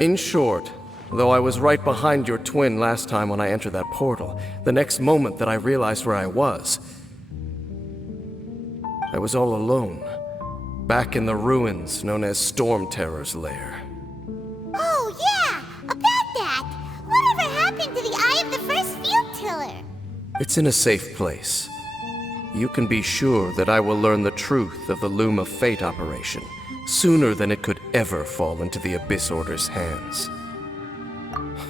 In short, though I was right behind your twin last time when I entered that portal, the next moment that I realized where I was all alone, back in the ruins known as Storm Terror's lair. Oh yeah, about that! Whatever happened to the Eye of the First Field Tiller? It's in a safe place. You can be sure that I will learn the truth of the Loom of Fate operation sooner than it could ever fall into the Abyss Order's hands.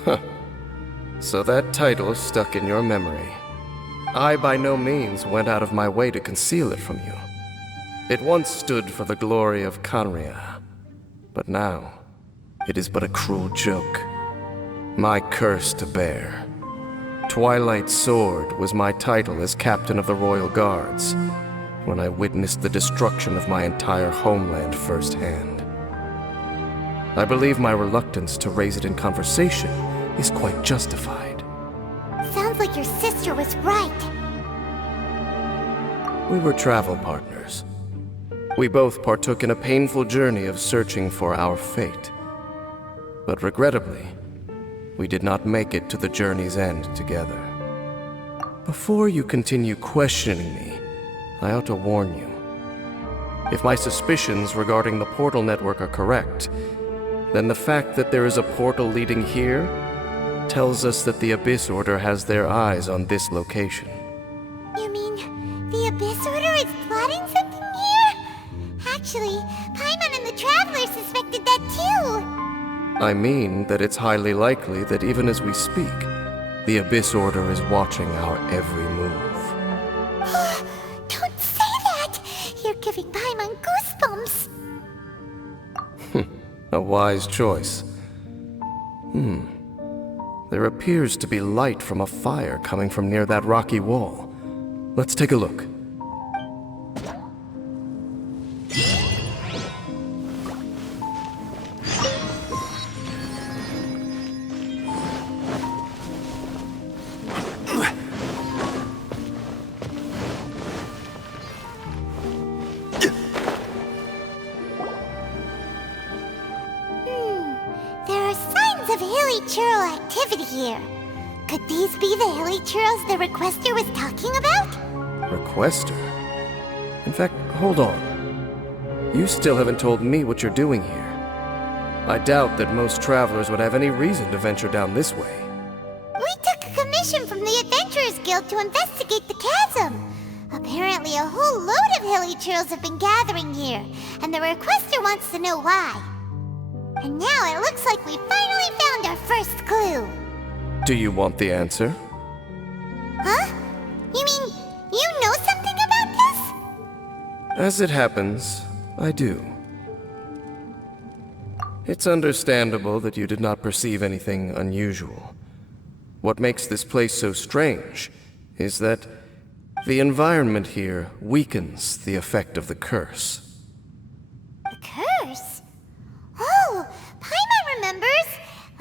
Huh. So that title stuck in your memory. I by no means went out of my way to conceal it from you. It once stood for the glory of Khaenri'ah, but now it is but a cruel joke. My curse to bear. Twilight Sword was my title as captain of the Royal Guards, when I witnessed the destruction of my entire homeland firsthand. I believe my reluctance to raise it in conversation is quite justified. Sounds like your sister was right. We were travel partners. We both partook in a painful journey of searching for our fate. But regrettably, we did not make it to the journey's end together. Before you continue questioning me, I ought to warn you. If my suspicions regarding the portal network are correct, then the fact that there is a portal leading here tells us that the Abyss Order has their eyes on this location. You mean the Abyss Order is plotting something here? Actually, Paimon and the Traveler suspected that too. I mean that it's highly likely that even as we speak, the Abyss Order is watching our every move. Don't say that! You're giving Paimon goosebumps. A wise choice. There appears to be light from a fire coming from near that rocky wall. Let's take a look. There are signs of hilly churl activity here. Could these be the hilly churls the Requester was talking about? Requester? In fact, hold on. You still haven't told me what you're doing here. I doubt that most travelers would have any reason to venture down this way. We took a commission from the Adventurers Guild to investigate the chasm. Apparently a whole load of hilly churls have been gathering here, and the Requester wants to know why. And now it looks like we finally found our first clue. Do you want the answer? Huh? You mean you know something about this? As it happens, I do. It's understandable that you did not perceive anything unusual. What makes this place so strange is that the environment here weakens the effect of the curse. The curse? Oh, Paimon remembers!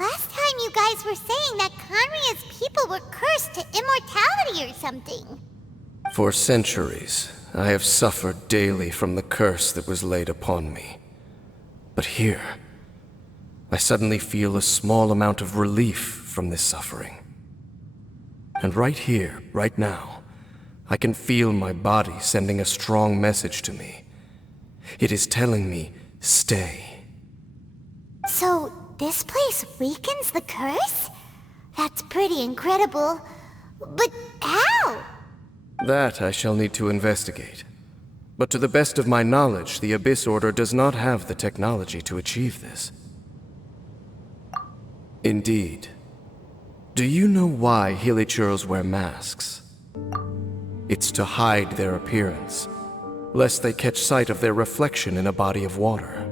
Last time you guys were saying that Khaenri'ah's people were cursed to immortality or something. For centuries, I have suffered daily from the curse that was laid upon me. But here, I suddenly feel a small amount of relief from this suffering. And right here, right now, I can feel my body sending a strong message to me. It is telling me, stay. So, this place weakens the curse? That's pretty incredible. But how? That I shall need to investigate. But to the best of my knowledge, the Abyss Order does not have the technology to achieve this. Indeed. Do you know why Hilichurls wear masks? It's to hide their appearance, lest they catch sight of their reflection in a body of water.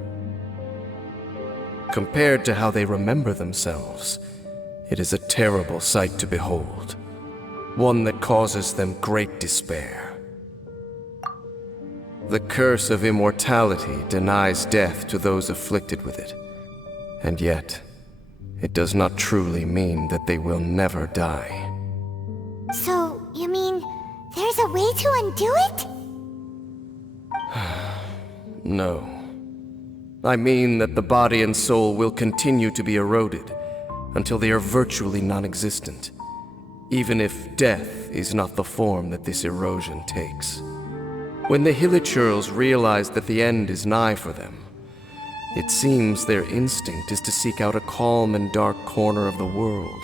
Compared to how they remember themselves, it is a terrible sight to behold, one that causes them great despair. The curse of immortality denies death to those afflicted with it, and yet, it does not truly mean that they will never die. So, you mean there's a way to undo it? No. I mean that the body and soul will continue to be eroded until they are virtually non-existent, even if death is not the form that this erosion takes. When the Hilichurls realize that the end is nigh for them, it seems their instinct is to seek out a calm and dark corner of the world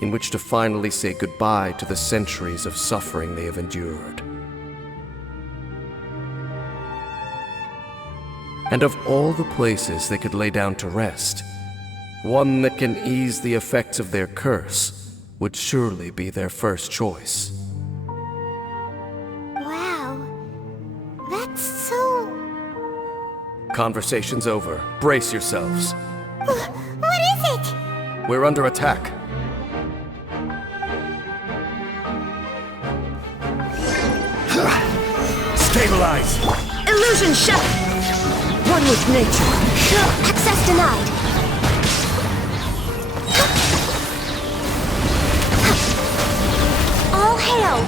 in which to finally say goodbye to the centuries of suffering they have endured. And of all the places they could lay down to rest, one that can ease the effects of their curse would surely be their first choice. Wow. That's so... Conversation's over. Brace yourselves. What is it? We're under attack. Stabilize! Illusion shut! One with nature. Access denied. All hail!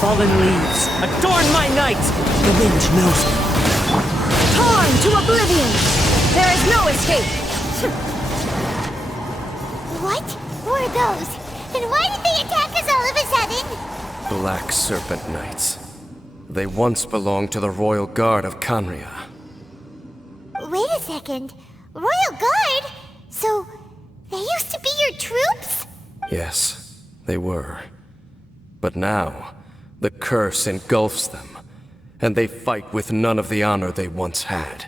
Fallen leaves, adorn my night! The wind knows it. Torn to oblivion! There is no escape! What were those? And why did they attack us all of a sudden? Black Serpent Knights. They once belonged to the Royal Guard of Canria. Wait a second. Royal Guard? So, they used to be your troops? Yes, they were. But now, the curse engulfs them, and they fight with none of the honor they once had.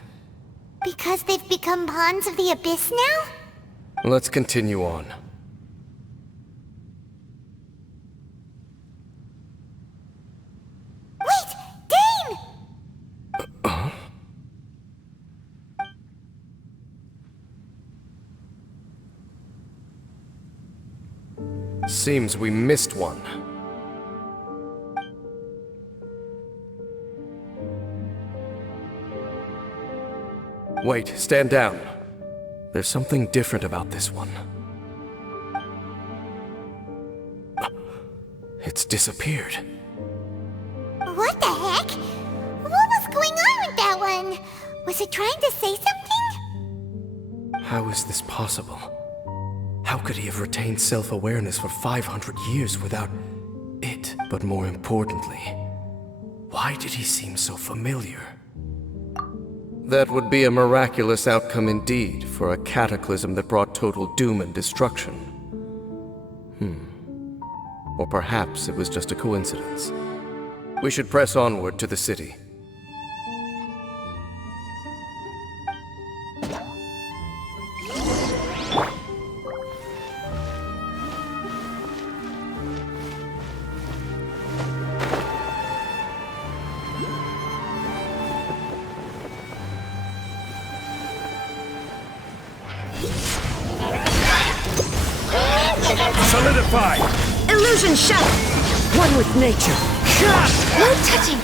Because they've become pawns of the Abyss now? Let's continue on. Wait! Dane! Seems we missed one. Wait, stand down. There's something different about this one. It's disappeared. What the heck? What was going on with that one? Was it trying to say something? How is this possible? How could he have retained self-awareness for 500 years without it? But more importantly, why did he seem so familiar? That would be a miraculous outcome indeed for a cataclysm that brought total doom and destruction. Or perhaps it was just a coincidence. We should press onward to the city. Solidify! Illusion shut! One with nature. No touching!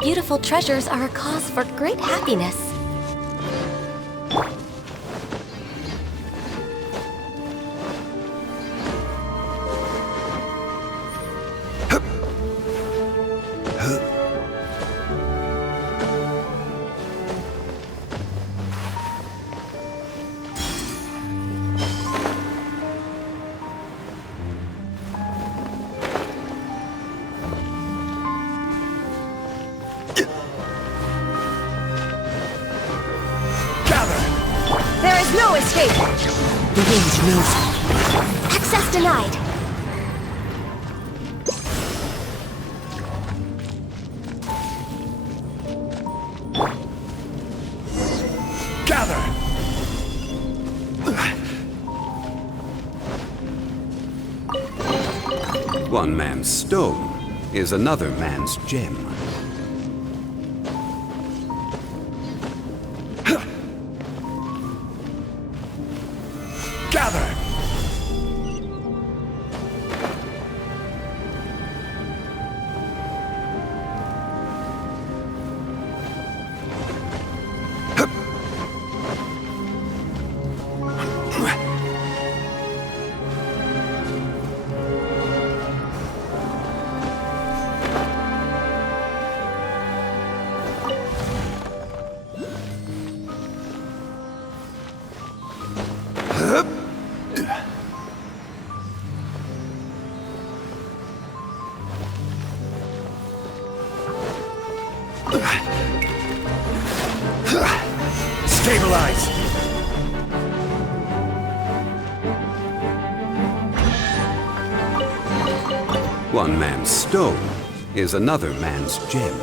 Beautiful treasures are a cause for great happiness. There is no escape! The wind knows it. Access denied. Gather! One man's stone is another man's gem. Gather! One man's stone is another man's gem.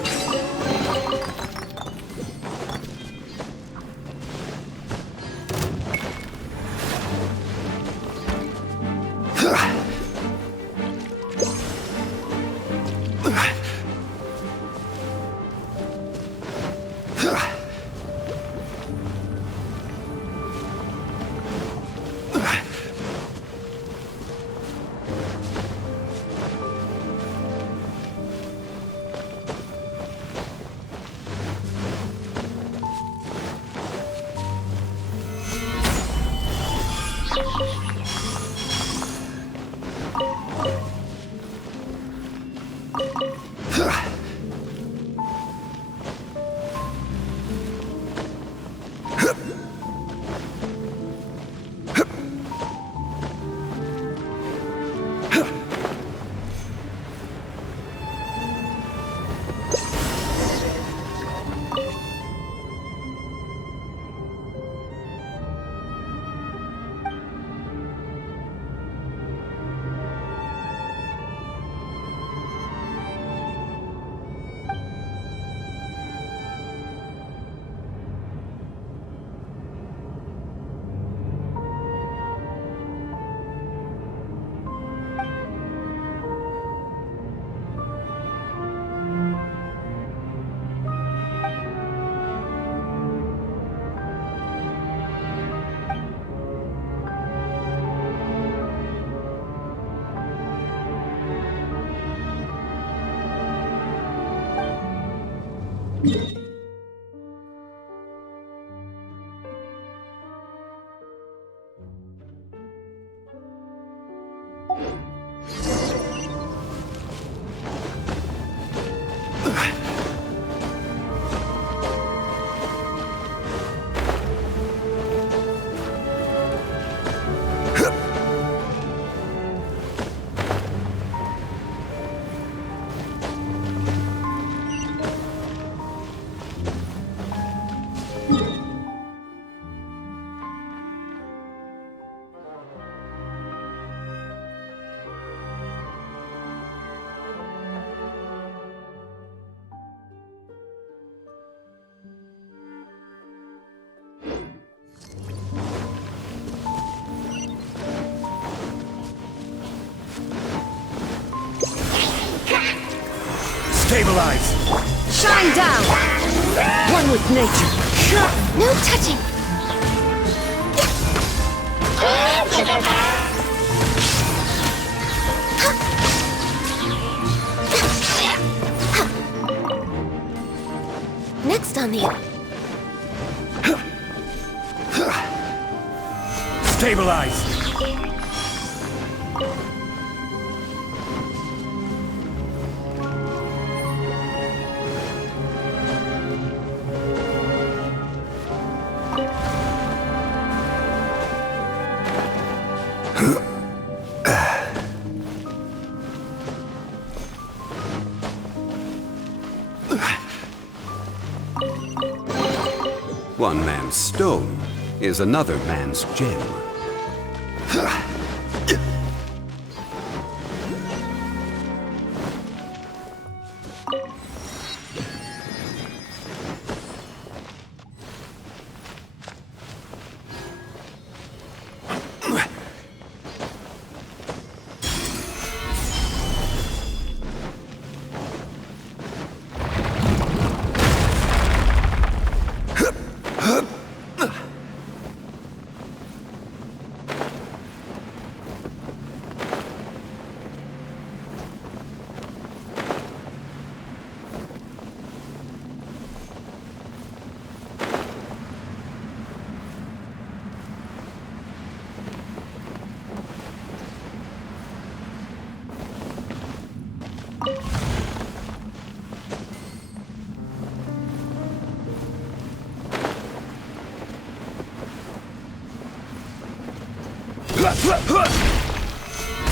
Stabilize! Shine down! One with nature. No touching! Next on the... Stabilize! One man's stone is another man's gem.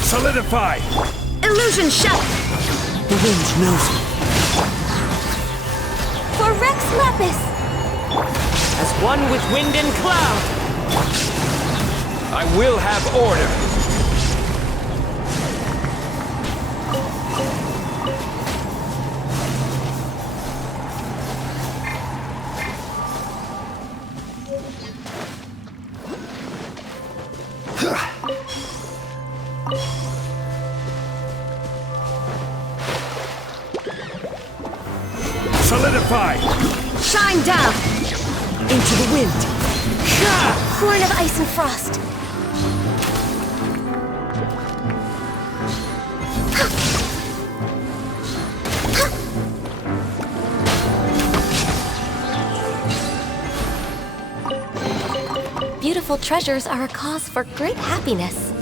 Solidify! Illusion shut! The wind knows me. For Rex Lapis! As one with wind and cloud! I will have order! Solidify! Shine down! Into the wind! Horn of ice and frost. Beautiful treasures are a cause for great happiness.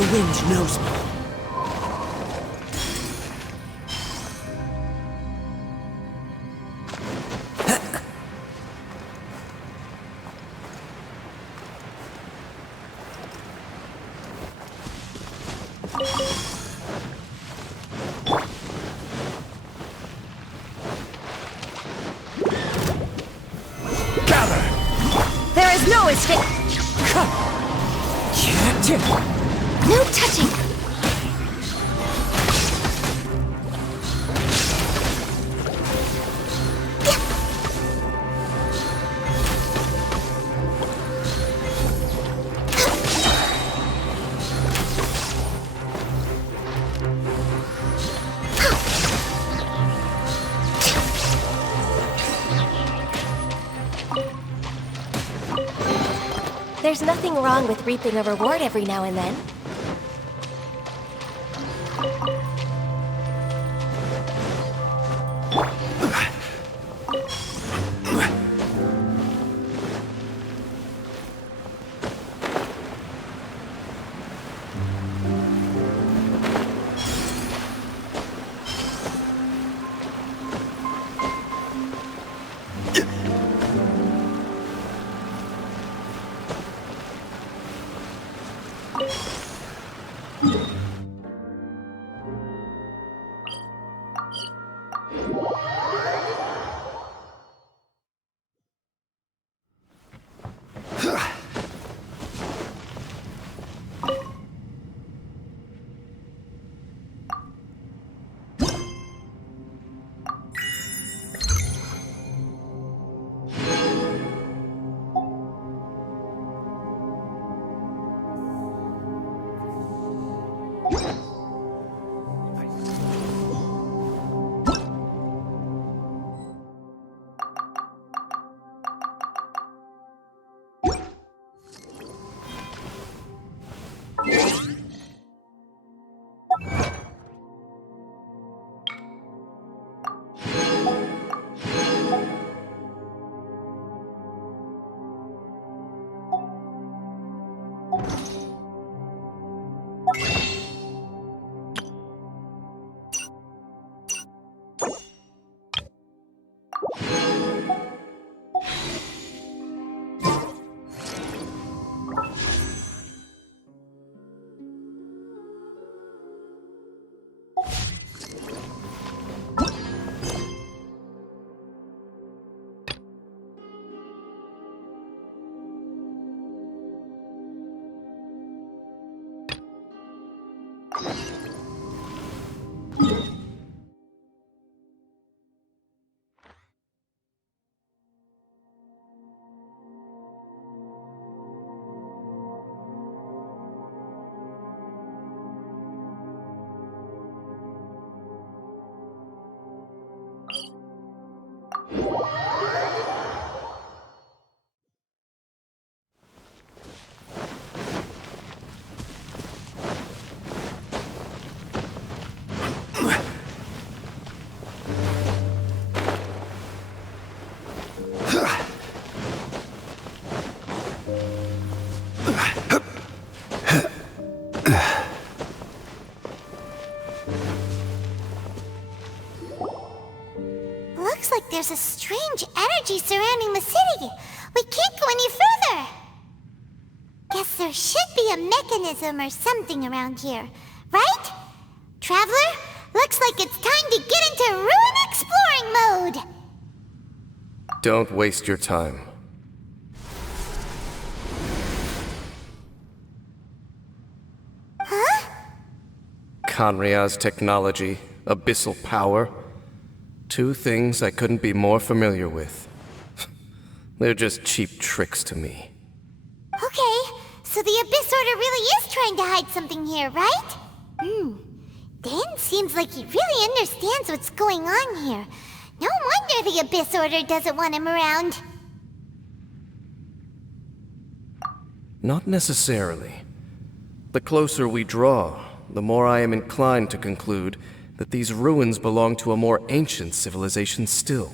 The wind knows me. Gather! There is no escape! No touching! There's nothing wrong with reaping a reward every now and then. Looks like there's a strange energy surrounding the city. We can't go any further. Guess there should be a mechanism or something around here, right? Traveler, looks like it's time to get into ruin exploring mode. Don't waste your time. Huh? Kanria's technology, abyssal power. Two things I couldn't be more familiar with. They're just cheap tricks to me. Okay, so the Abyss Order really is trying to hide something here, right? Dan seems like he really understands what's going on here. No wonder the Abyss Order doesn't want him around. Not necessarily. The closer we draw, the more I am inclined to conclude that these ruins belong to a more ancient civilization still.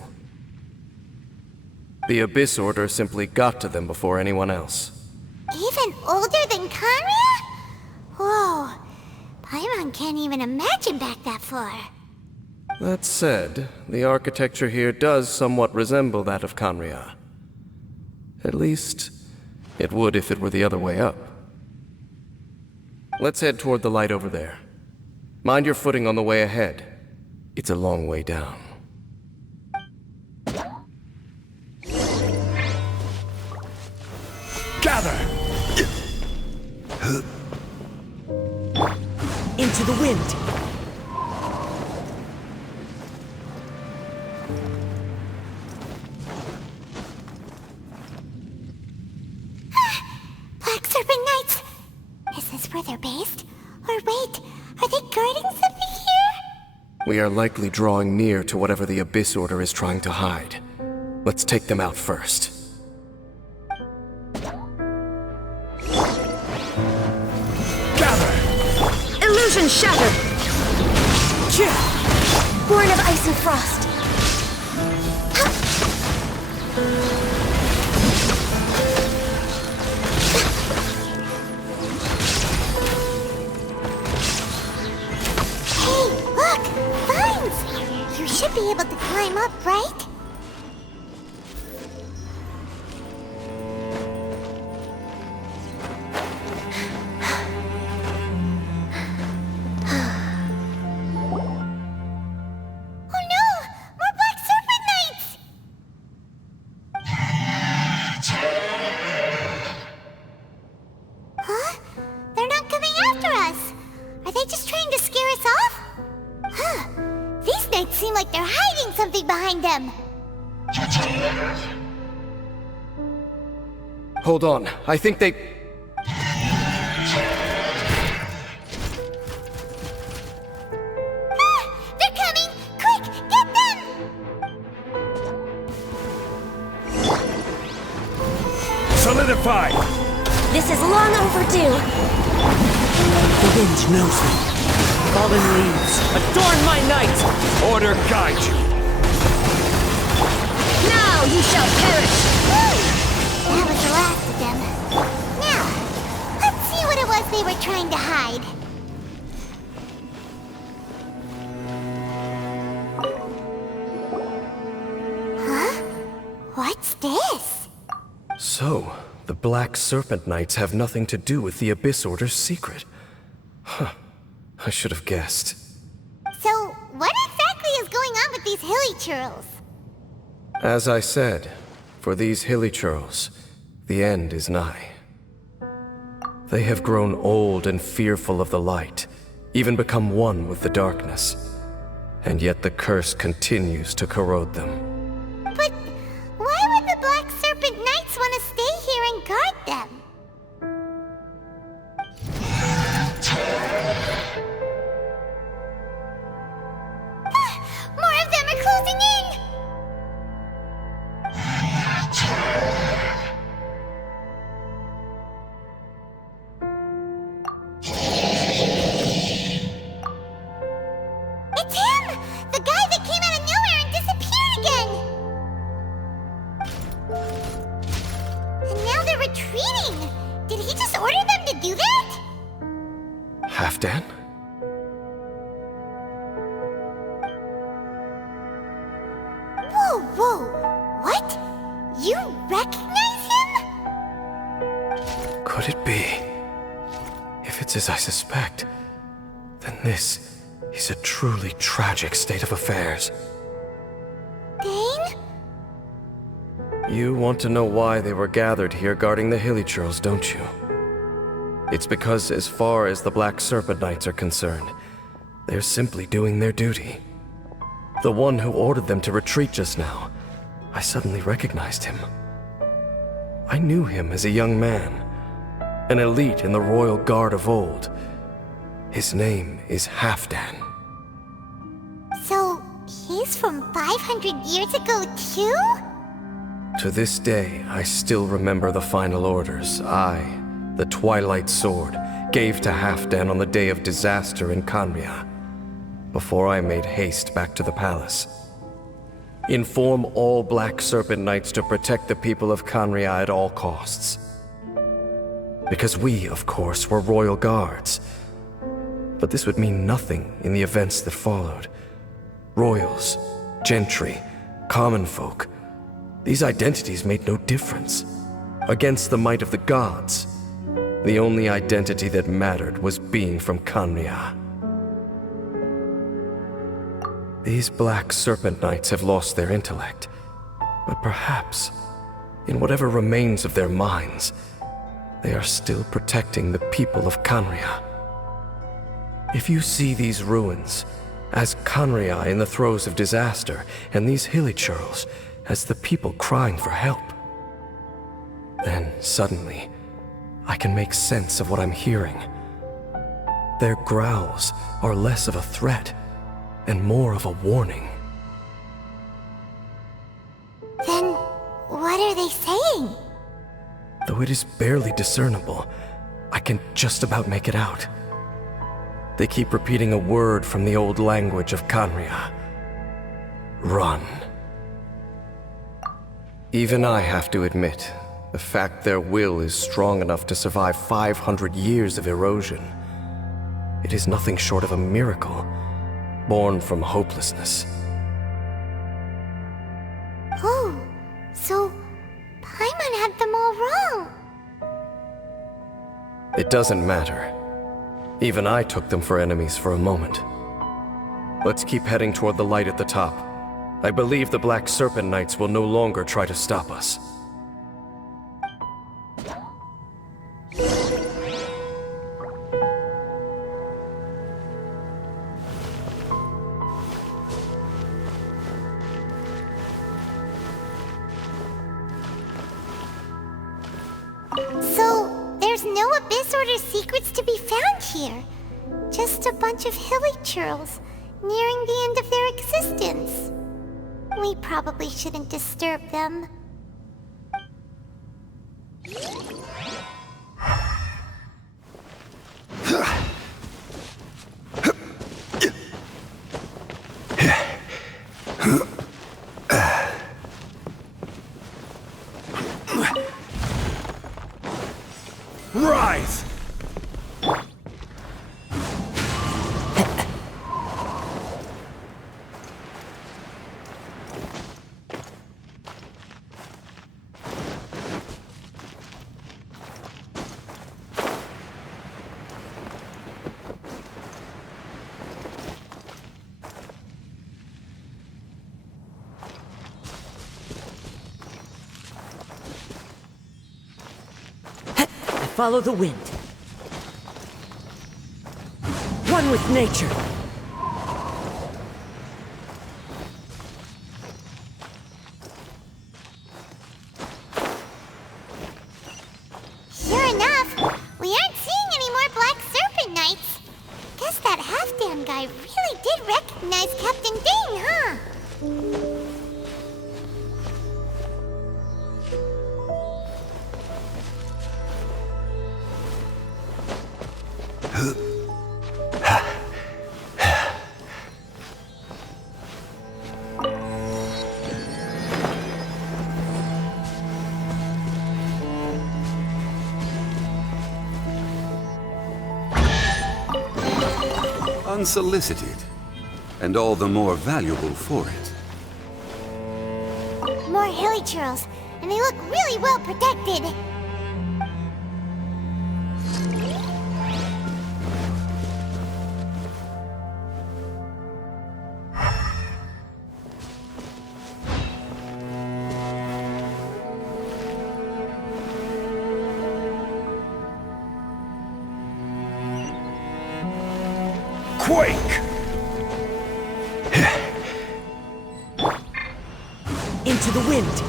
The Abyss Order simply got to them before anyone else. Even older than Kanria? Whoa, Paimon can't even imagine back that far. That said, the architecture here does somewhat resemble that of Kanria. At least, it would if it were the other way up. Let's head toward the light over there. Mind your footing on the way ahead. It's a long way down. Gather! Into the wind. Black Serpent Knights! Is this where they're based? Or wait, are they guarding something here? We are likely drawing near to whatever the Abyss Order is trying to hide. Let's take them out first. Gather! Illusion shattered. Born of ice and frost. Hey, look! Vines! You should be able to climb up, right? Oh no! More Black Serpent Knights! Huh? They're not coming after us! Are they just trying to scare us off? Huh. These knights seem like they're hiding something behind them. Hold on, I think they... Ah! They're coming! Quick! Get them! Solidify! This is long overdue. The wind knows me. Fallen leaves, adorn my night! Order guide you! Now you shall perish. That was the last of them. Now, let's see what it was they were trying to hide. Huh? What's this? So, the Black Serpent Knights have nothing to do with the Abyss Order's secret. Huh. I should have guessed. So, what exactly is going on with these hilly churls? As I said, for these hilly churls, the end is nigh. They have grown old and fearful of the light, even become one with the darkness. And yet the curse continues to corrode them. But why would the Black Serpent Knights want to stay here and guard them? More of them are closing in! You recognize him? Could it be? If it's as I suspect, then this is a truly tragic state of affairs. Dane? You want to know why they were gathered here guarding the Hilly Churls, don't you? It's because as far as the Black Serpent Knights are concerned, they're simply doing their duty. The one who ordered them to retreat just now, I suddenly recognized him. I knew him as a young man, an elite in the Royal Guard of old. His name is Halfdan. So, he's from 500 years ago too? To this day, I still remember the final orders I, the Twilight Sword, gave to Halfdan on the day of disaster in Khaenri'ah, before I made haste back to the palace. Inform all Black Serpent Knights to protect the people of Khaenri'ah at all costs. Because we, of course, were royal guards. But this would mean nothing in the events that followed. Royals, gentry, common folk, these identities made no difference. Against the might of the gods, the only identity that mattered was being from Khaenri'ah. These Black Serpent Knights have lost their intellect, but perhaps, in whatever remains of their minds, they are still protecting the people of Khaenri'ah. If you see these ruins as Khaenri'ah in the throes of disaster, and these Hilly Churls as the people crying for help, then suddenly I can make sense of what I'm hearing. Their growls are less of a threat and more of a warning. Then, what are they saying? Though it is barely discernible, I can just about make it out. They keep repeating a word from the old language of Khaenri'ah. Run. Even I have to admit, the fact their will is strong enough to survive 500 years of erosion, it is nothing short of a miracle, born from hopelessness. Oh, so Paimon had them all wrong. It doesn't matter. Even I took them for enemies for a moment. Let's keep heading toward the light at the top. I believe the Black Serpent Knights will no longer try to stop us. So, there's no Abyss Order secrets to be found here. Just a bunch of Hilly Churls, nearing the end of their existence. We probably shouldn't disturb them. Rise! Follow the wind. One with nature. Sure enough, we aren't seeing any more Black Serpent Knights. Guess that Halfdan guy really did recognize Captain Dane, huh? Unsolicited, and all the more valuable for it. More Hilly Churls. and they look really well protected. Quake! Into the wind.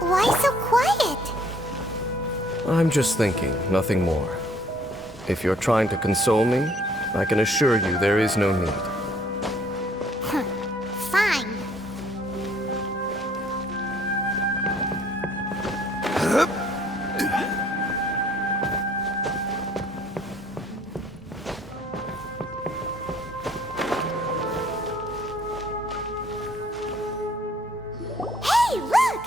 Why so quiet? I'm just thinking, nothing more. If you're trying to console me, I can assure you there is no need. Fine. Hey, look!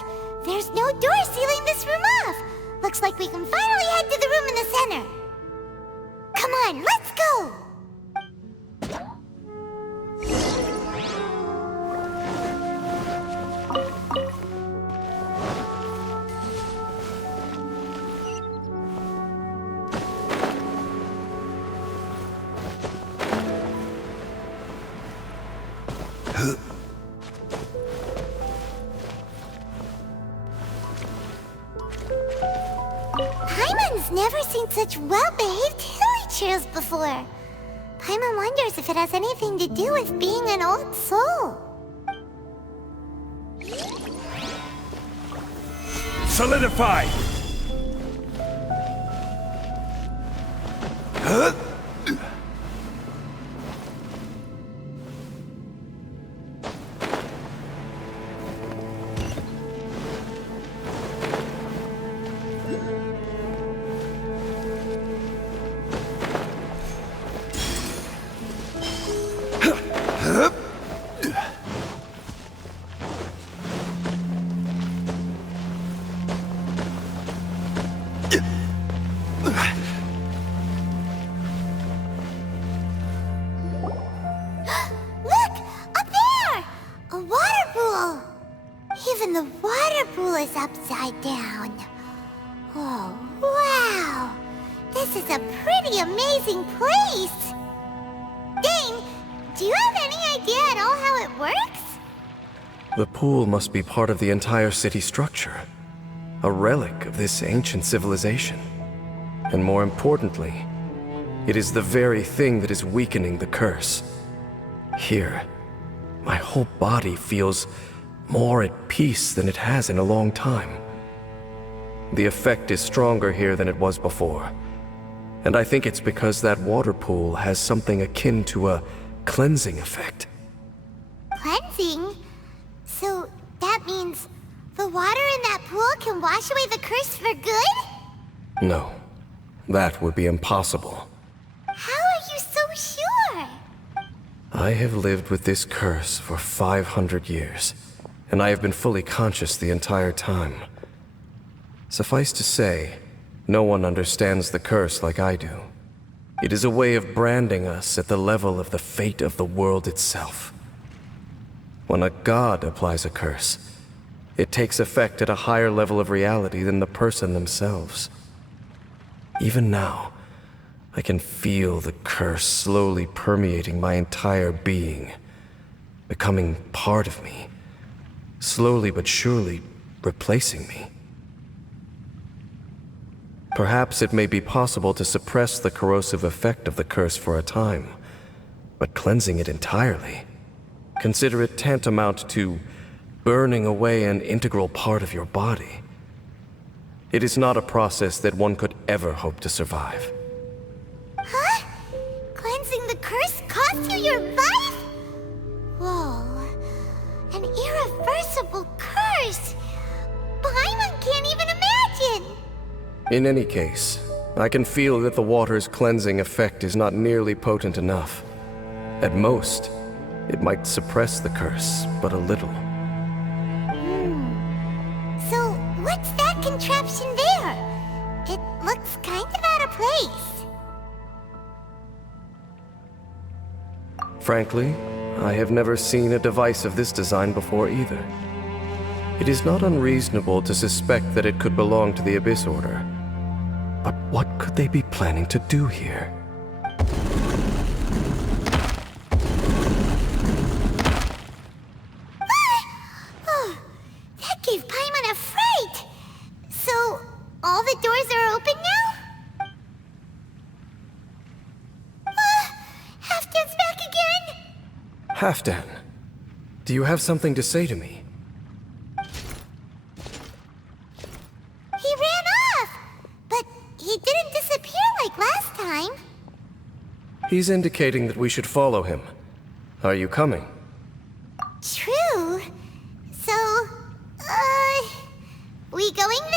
There's no door sealing this room off. Looks like we can finally head to the room in the center. Come on, let's go! Paimon's never seen such well-behaved hilly before. Paimon wonders if it has anything to do with being an old soul. Solidify! Look! Up there! A water pool! Even the water pool is upside down. Oh, wow! This is a pretty amazing place! Dane, do you have any idea at all how it works? The pool must be part of the entire city structure. A relic of this ancient civilization. And more importantly, it is the very thing that is weakening the curse. Here, my whole body feels more at peace than it has in a long time. The effect is stronger here than it was before. And I think it's because that water pool has something akin to a cleansing effect. Cleansing? So that means the water in that pool can wash away the curse for good? No, that would be impossible. How are you so sure? I have lived with this curse for 500 years, and I have been fully conscious the entire time. Suffice to say, no one understands the curse like I do. It is a way of branding us at the level of the fate of the world itself. When a god applies a curse, it takes effect at a higher level of reality than the person themselves. Even now, I can feel the curse slowly permeating my entire being, becoming part of me, slowly but surely replacing me. Perhaps it may be possible to suppress the corrosive effect of the curse for a time, but cleansing it entirely, consider it tantamount to burning away an integral part of your body. It is not a process that one could ever hope to survive. Huh? Cleansing the curse cost you your life? Whoa. An irreversible curse. Paimon can't even imagine. In any case, I can feel that the water's cleansing effect is not nearly potent enough. At most, it might suppress the curse, but a little. So, what's that contraption there? It looks kind of out of place. Frankly, I have never seen a device of this design before either. It is not unreasonable to suspect that it could belong to the Abyss Order. But what could they be planning to do here? Oh, that gave Paimon a fright! So, all the doors are open now? Halfdan's back again! Halfdan, do you have something to say to me? He ran off! But he didn't disappear like last time. He's indicating that we should follow him. Are you coming? True. So, we going then?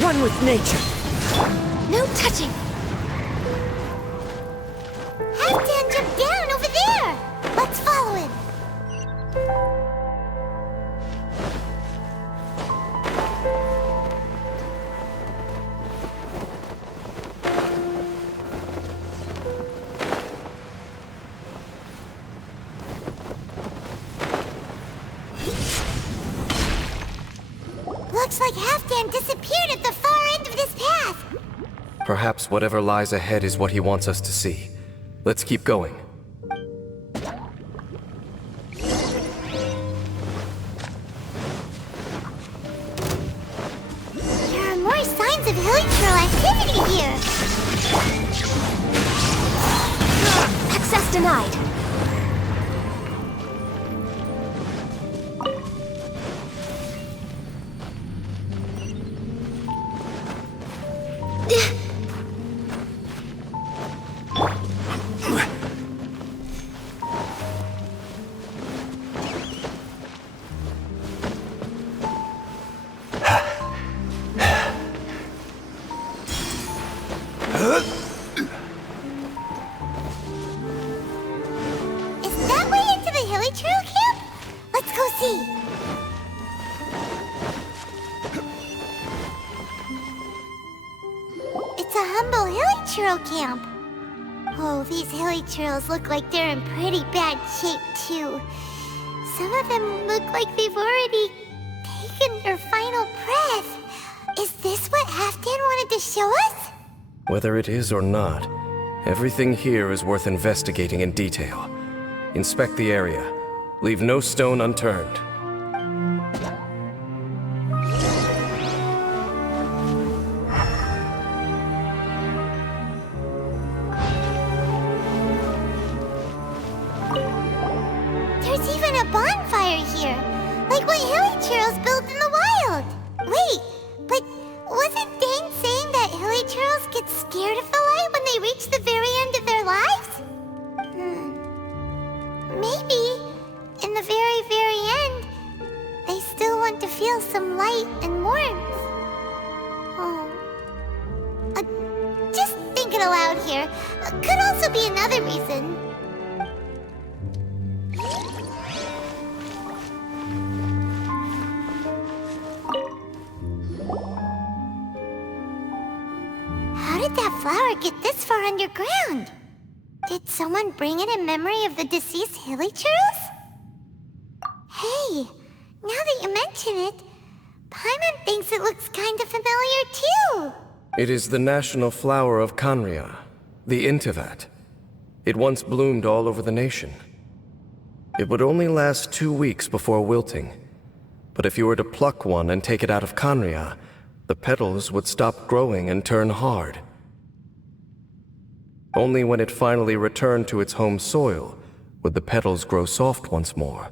One with nature. No touching! Halfdan jumped down over there! Let's follow him! Looks like Halfdan disappeared at the far end of this path. Perhaps whatever lies ahead is what he wants us to see. Let's keep going. There are more signs of hilichurl activity here. Access denied. Is that way into the hilichurl camp? Let's go see. It's a humble hilichurl camp. Oh, these hilichurls look like they're in pretty bad shape, too. Some of them look like they've already taken their final breath. Is this what Halfdan wanted to show us? Whether it is or not, everything here is worth investigating in detail. Inspect the area. Leave no stone unturned. There's even a bonfire here, like what hilichurls built in the wild. Wait, but wasn't Dane saying that hilichurls get scared of the light when they reach the very end of their lives? Maybe, in the very, very end, they still want to feel some light and warmth. Oh. Just thinking aloud here. Could also be another reason. How did that flower get this far underground? Did someone bring it in memory of the deceased hilichurls? Hey, now that you mention it, Paimon thinks it looks kind of familiar too. It is the national flower of Khaenri'ah, the Intivat. It once bloomed all over the nation. It would only last 2 weeks before wilting. But if you were to pluck one and take it out of Khaenri'ah, the petals would stop growing and turn hard. Only when it finally returned to its home soil would the petals grow soft once more,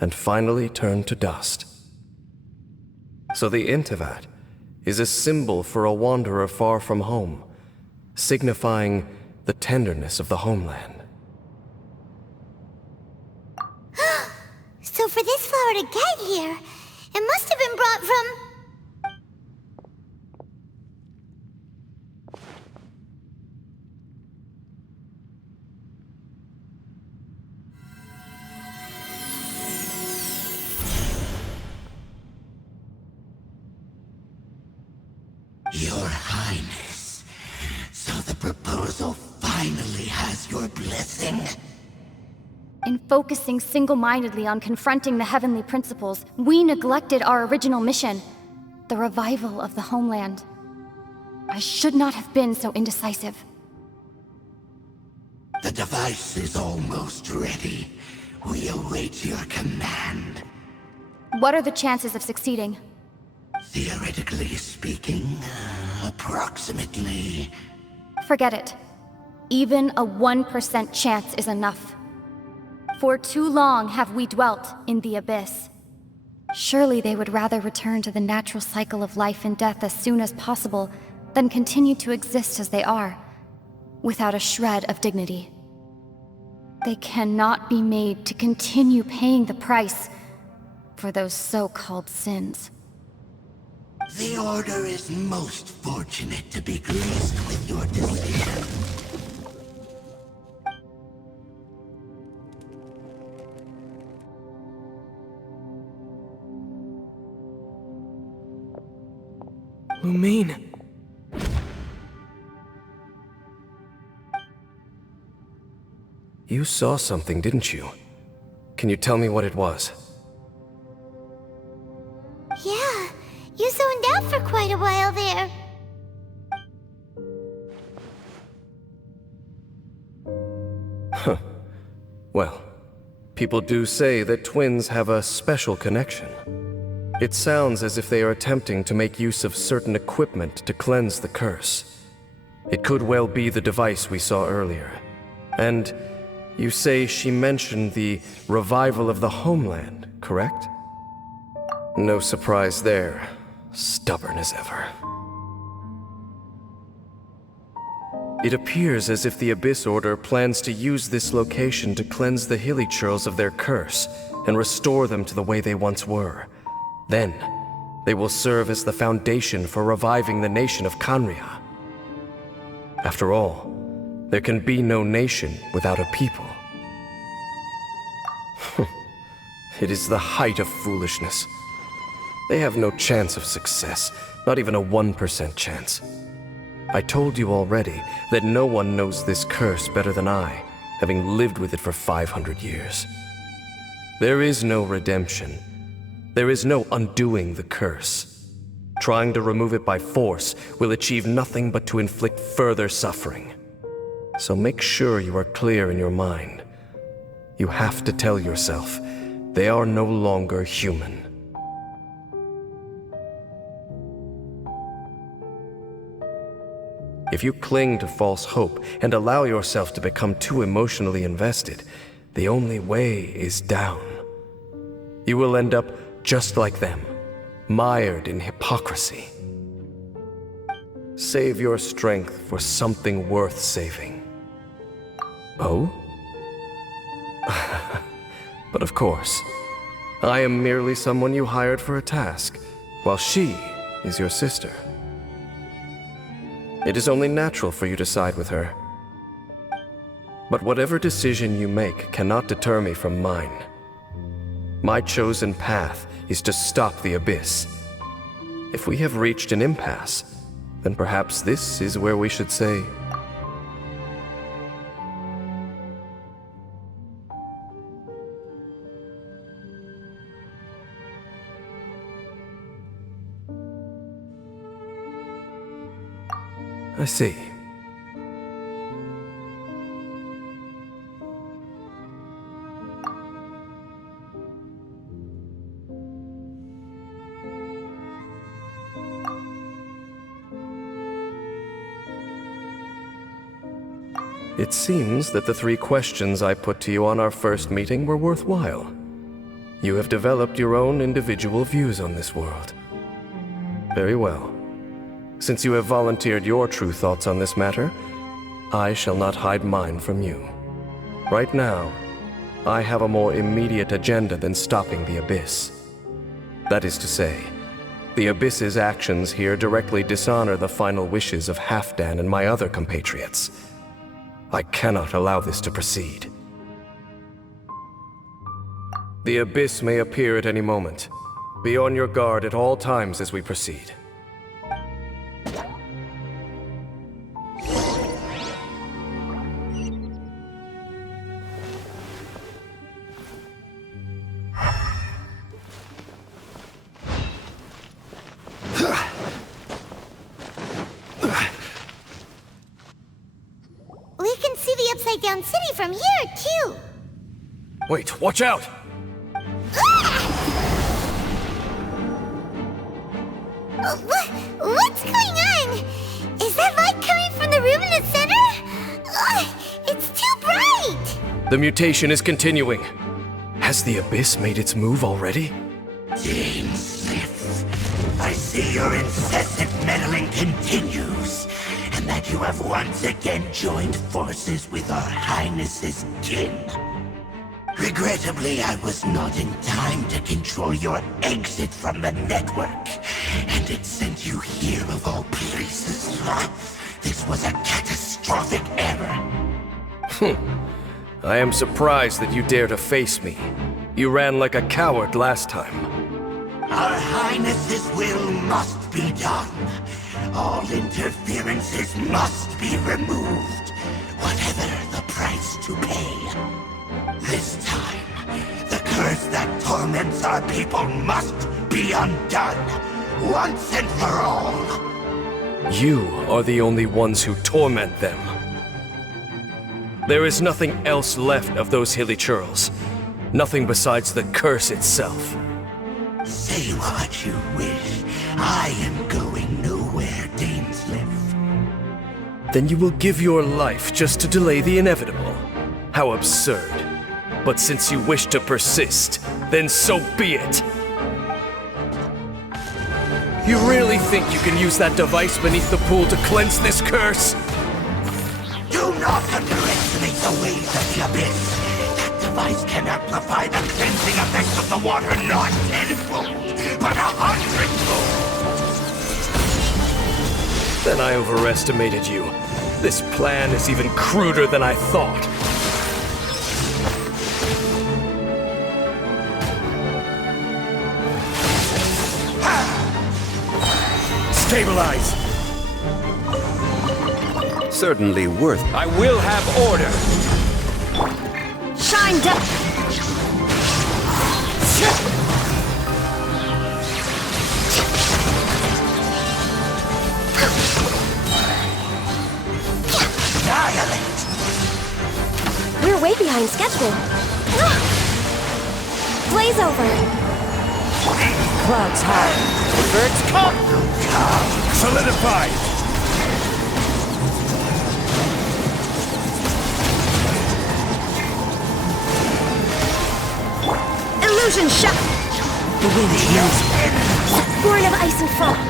and finally turn to dust. So the Intivat is a symbol for a wanderer far from home, signifying the tenderness of the homeland. So for this flower to get here, it must have been brought from... Your Highness, so the proposal finally has your blessing? In focusing single-mindedly on confronting the heavenly principles, we neglected our original mission, the revival of the homeland. I should not have been so indecisive. The device is almost ready. We await your command. What are the chances of succeeding? Theoretically speaking, approximately. Forget it. Even a 1% chance is enough. For too long have we dwelt in the abyss. Surely they would rather return to the natural cycle of life and death as soon as possible than continue to exist as they are, without a shred of dignity. They cannot be made to continue paying the price for those so-called sins. The Order is most fortunate to be graced with your decision. Lumine. You saw something, didn't you? Can you tell me what it was? Yeah, you zoned out for quite a while there. Huh. Well, people do say that twins have a special connection. It sounds as if they are attempting to make use of certain equipment to cleanse the curse. It could well be the device we saw earlier. And you say she mentioned the revival of the homeland, correct? No surprise there. Stubborn as ever. It appears as if the Abyss Order plans to use this location to cleanse the Hilly-Churls of their curse and restore them to the way they once were. Then, they will serve as the foundation for reviving the nation of Khaenri'ah. After all, there can be no nation without a people. It is the height of foolishness. They have no chance of success, not even a 1% chance. I told you already that no one knows this curse better than I, having lived with it for 500 years. There is no redemption. There is no undoing the curse. Trying to remove it by force will achieve nothing but to inflict further suffering. So make sure you are clear in your mind. You have to tell yourself, they are no longer human. If you cling to false hope and allow yourself to become too emotionally invested, the only way is down. You will end up just like them, mired in hypocrisy. Save your strength for something worth saving. Oh? But of course, I am merely someone you hired for a task, while she is your sister. It is only natural for you to side with her. But whatever decision you make cannot deter me from mine. My chosen path is to stop the Abyss. If we have reached an impasse, then perhaps this is where we should say... I see. It seems that the 3 questions I put to you on our first meeting were worthwhile. You have developed your own individual views on this world. Very well. Since you have volunteered your true thoughts on this matter, I shall not hide mine from you. Right now, I have a more immediate agenda than stopping the Abyss. That is to say, the Abyss's actions here directly dishonor the final wishes of Halfdan and my other compatriots. I cannot allow this to proceed. The Abyss may appear at any moment. Be on your guard at all times as we proceed. We can see the Upside Down City from here, too. Wait, watch out! What's going on? Is that light coming from the room in the center? It's too bright! The mutation is continuing. Has the Abyss made its move already? Smith, I see your incessant meddling continues, and that you have once again joined forces with our Highness's kin. Regrettably, I was not in time to control your exit from the network, and it sent you here of all places. This was a catastrophic error. I am surprised that you dare to face me. You ran like a coward last time. Our Highness's will must be done. All interferences must be removed, whatever the price to pay. This time, the curse that torments our people must be undone, once and for all. You are the only ones who torment them. There is nothing else left of those hilly churls. Nothing besides the curse itself. Say what you wish. I am going nowhere, Dainsleif. Then you will give your life just to delay the inevitable. How absurd. But since you wish to persist, then so be it. You really think you can use that device beneath the pool to cleanse this curse? Do not underestimate the waves of the Abyss. That device can amplify the cleansing effects of the water not tenfold, but 100-fold. Then I overestimated you. This plan is even cruder than I thought. Stabilize! Certainly worth. I will have order! Shine down! Annihilate! We're way behind schedule. Blaze over. Clouds high. Birds come! Solidified! Illusion shot! The wind knows. Born of ice and frost.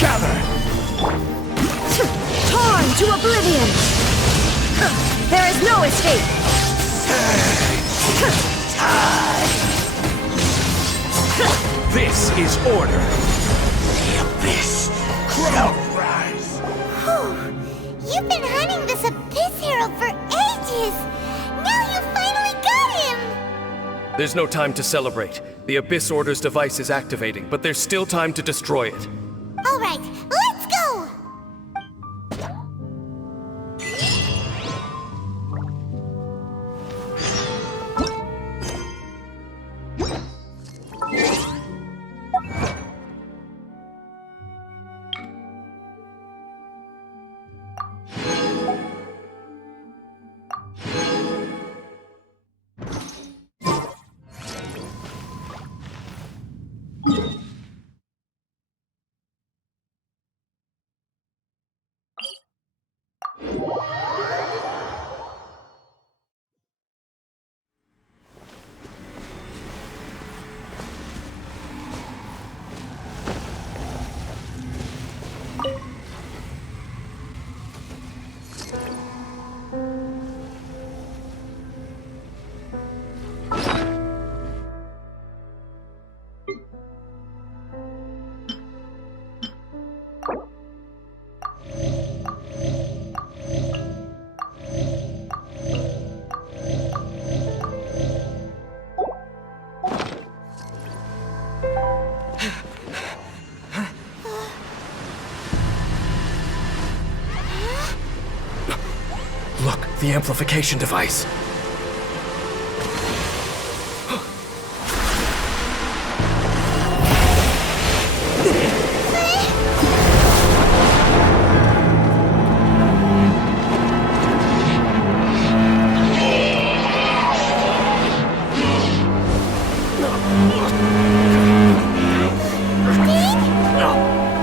Gather! Torn to oblivion! There is no escape! This is order! The Abyss shall rise! Whew. You've been hunting this Abyss Herald for ages! Now you finally got him! There's no time to celebrate. The Abyss Order's device is activating, but there's still time to destroy it. Alright, let's go! Look, the amplification device.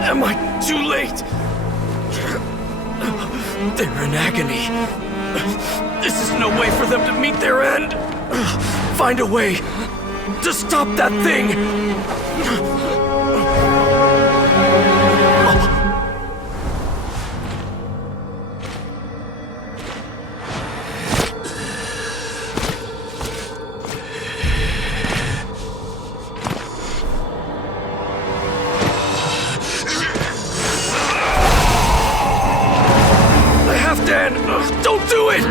Am I too late? They're in agony. This is no way for them to meet their end. Find a way to stop that thing. Dan, don't do it!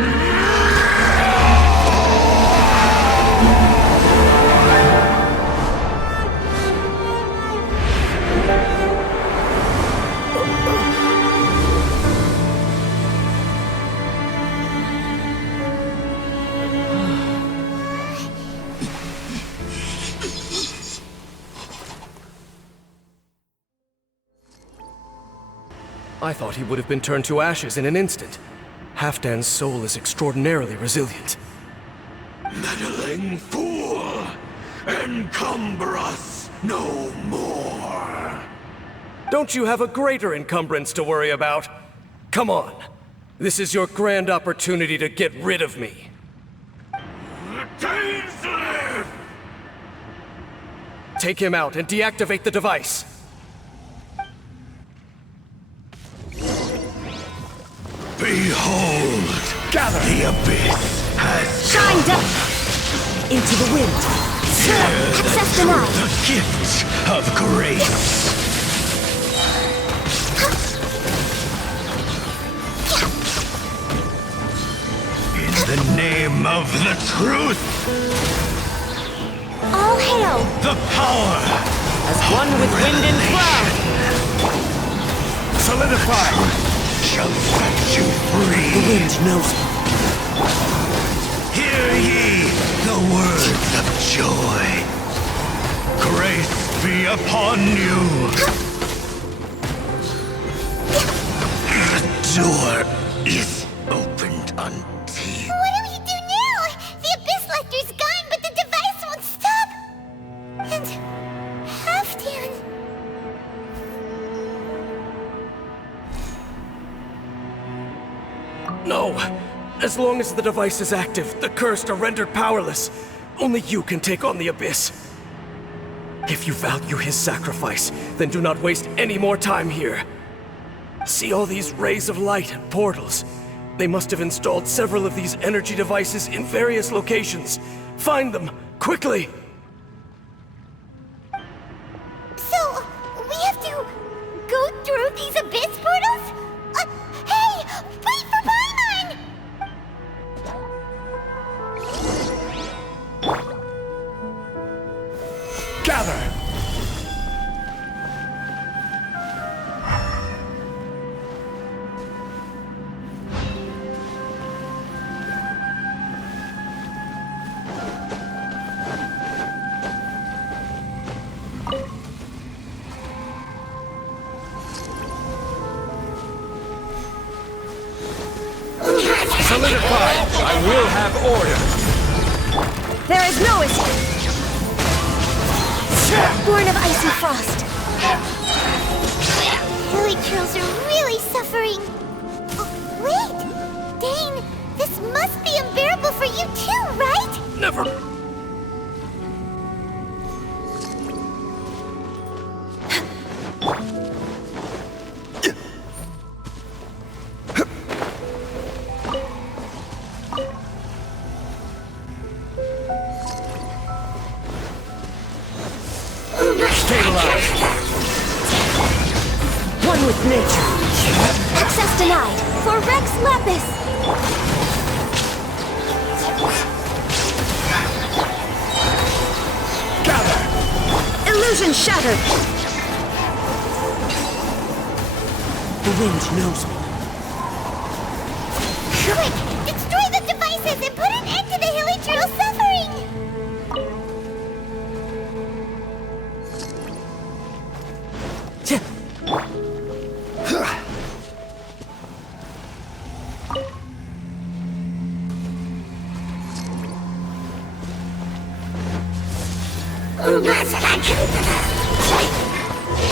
I thought he would have been turned to ashes in an instant. Halfdan's soul is extraordinarily resilient. Meddling fool! Encumber us no more! Don't you have a greater encumbrance to worry about? Come on. This is your grand opportunity to get rid of me. Dainsleif! Take him out and deactivate the device. Behold! Gather! The abyss has Shine down! Into the wind. Access denied. The gift of grace. In the name of the truth, All hail! the power, As one with wind and cloud. Solidify! shall set you free. The wind knows me. Hear ye the words of joy. Grace be upon you. The door is opened unto you. What do we do now? The Abyss Lecter's gone, but the device won't stop! And... Halfdan... No. As long as the device is active, the cursed are rendered powerless. Only you can take on the Abyss. If you value his sacrifice, then do not waste any more time here. See all these rays of light and portals? They must have installed several of these energy devices in various locations. Find them, quickly! So, we have to go through these Abyss portals? Hey! Wait for Paimon! Gather! Solidify! I will have order. There is no escape. Born of ice and frost. Hilly Trills are really suffering. Wait! Dane, this must be unbearable for you too, right? Never... One with nature. Access denied. For Rex Lapis! Gather! Illusion shattered! The wind knows me. Quick! Destroy the devices and put an end to the Hilly Turtle's suffering!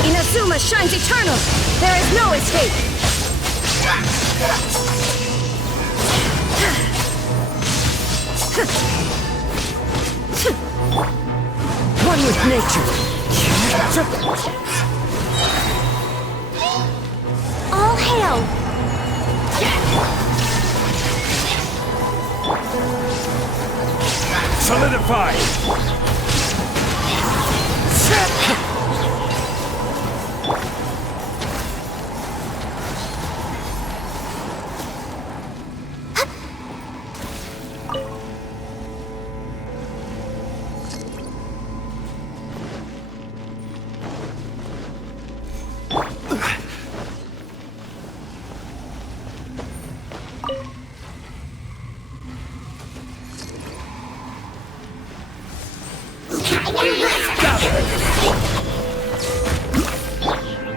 Inazuma shines eternal! There is no escape! One with nature! All hail! Solidify!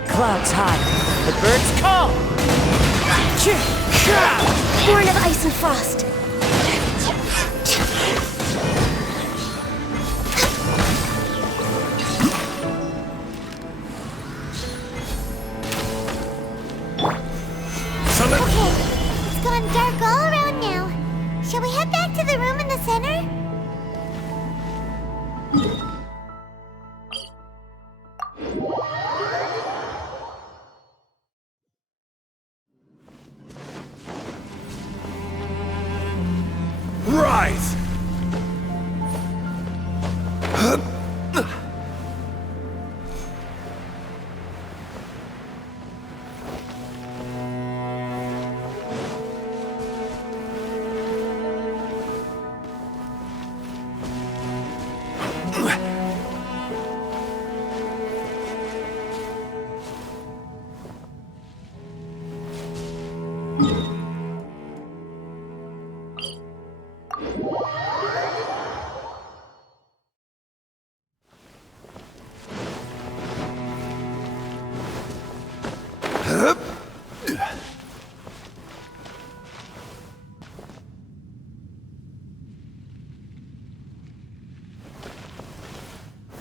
Clouds high, the birds call! Born of ice and frost. Okay, it's gone dark all around now. Shall we head back to the room in the center? Rise!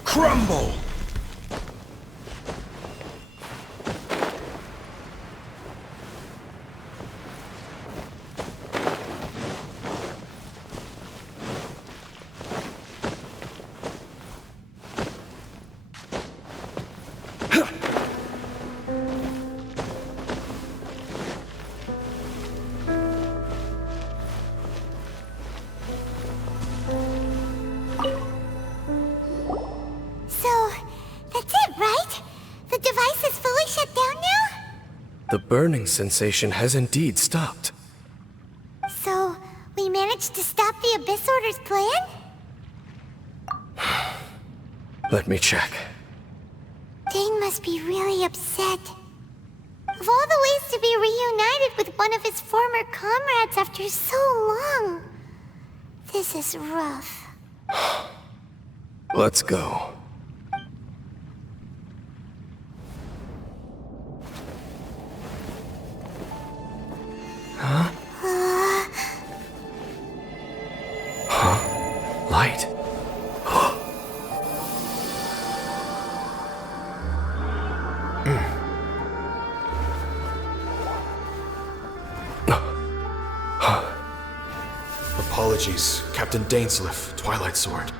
Crumble! So, that's it, right? The device is fully shut down now? The burning sensation has indeed stopped. So, we managed to stop the Abyss Order's plan? Let me check. Dane must be really upset. Of all the ways to be reunited with one of his former comrades after so long, this is rough. Let's go. Huh? Huh? Light. Apologies, Captain Dainsleif, Twilight Sword.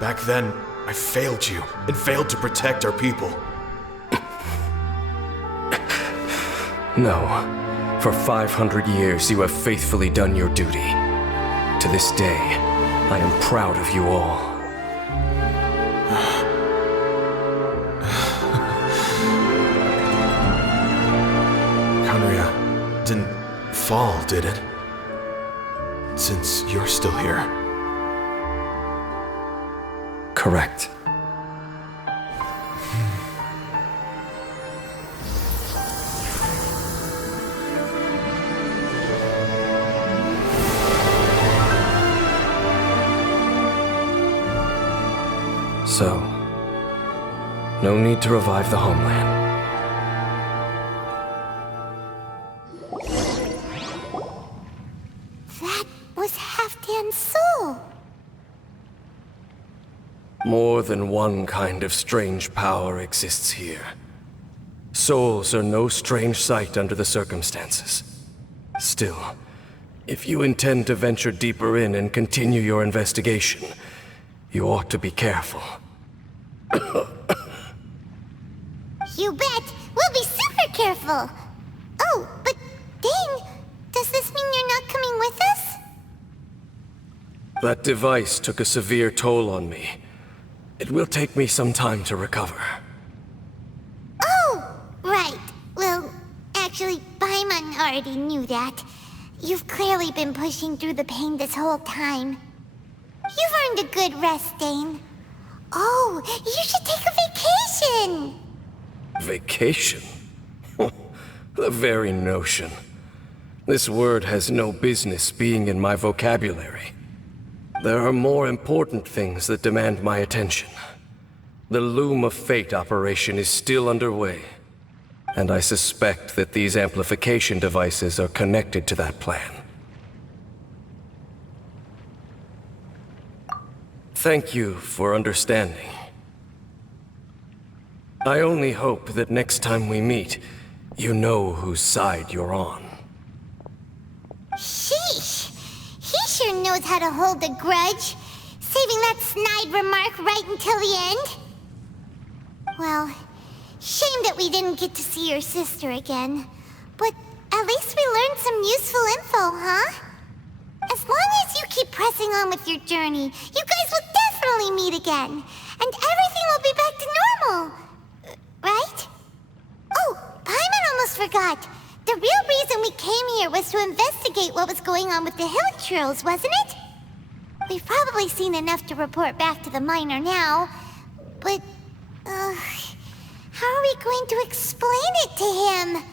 Back then, I failed you, and failed to protect our people. No. For 500 years, you have faithfully done your duty. To this day, I am proud of you all. Conria didn't fall, did it? Since you're still here. Correct. So, no need to revive the homeland. That was Halfdan's soul. More than one kind of strange power exists here. Souls are no strange sight under the circumstances. Still, if you intend to venture deeper in and continue your investigation, you ought to be careful. You bet! We'll be super careful! Oh, but Dane, does this mean you're not coming with us? That device took a severe toll on me. It will take me some time to recover. Oh, right. Well, actually, Paimon already knew that. You've clearly been pushing through the pain this whole time. You've earned a good rest, Dane. Oh, you should take a vacation! Vacation? The very notion. This word has no business being in my vocabulary. There are more important things that demand my attention. The Loom of Fate operation is still underway, and I suspect that these amplification devices are connected to that plan. Thank you for understanding. I only hope that next time we meet, you know whose side you're on. Sheesh! He sure knows how to hold a grudge, saving that snide remark right until the end. Well, shame that we didn't get to see your sister again. But at least we learned some useful info, huh? As long as you keep pressing on with your journey, you guys will definitely meet again. And everything will be back to normal. Right? Oh, Paimon almost forgot. The real reason we came here was to investigate what was going on with the Hilichurls, wasn't it? We've probably seen enough to report back to the miner now. But, how are we going to explain it to him?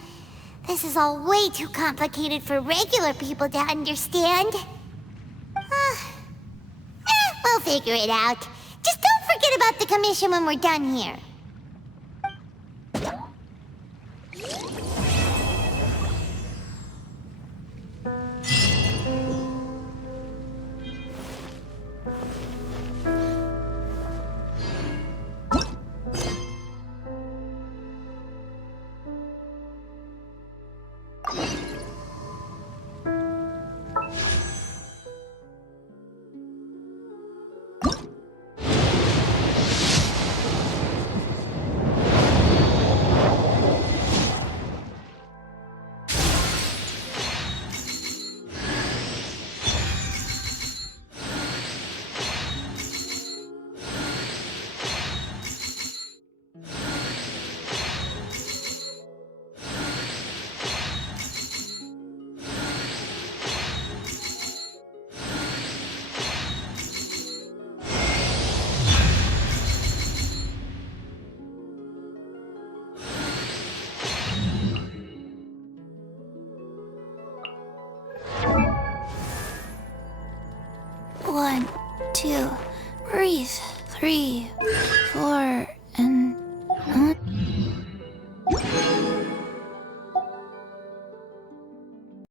This is all way too complicated for regular people to understand. We'll figure it out. Just don't forget about the commission when we're done here. One, two, breathe. 3, 4, and...